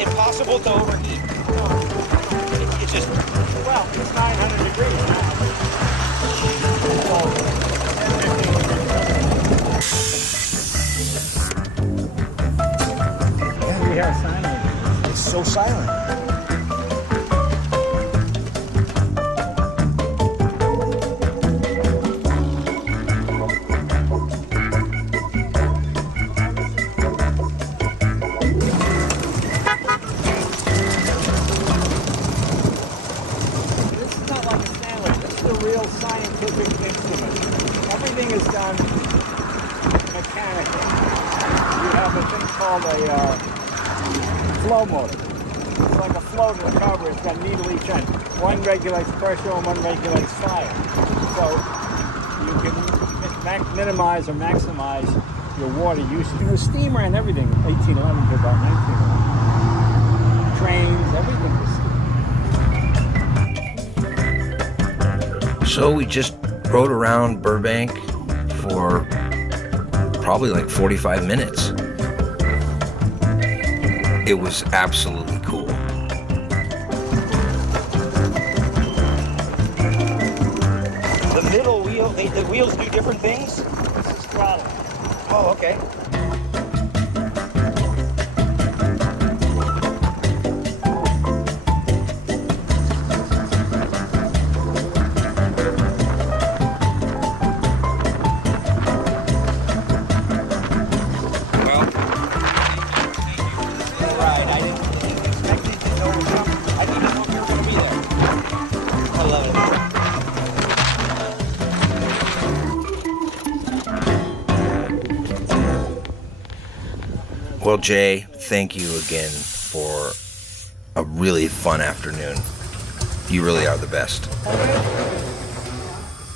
impossible to overheat. It's just, Well, it's 900 degrees now. And we have silent. it's so silent. This is not like a sandwich. This is a real scientific instrument. Everything is done mechanically. You have a thing called a flow motor. It's like a float in the cover. It's got a needle each end. One regulates pressure and one regulates fire. So you can minimize or maximize your water usage. It was steamer and everything, 1811 to about 1911. Trains, everything was steam. So we just rode around Burbank for probably like 45 minutes. It was absolutely cool. The middle wheel, the wheels do different things? This is throttle. Oh, okay. Right, I didn't expect it to know it was coming. I didn't know if you were going to be there. I love it. Well, Jay, thank you again for a really fun afternoon. You really are the best. Okay.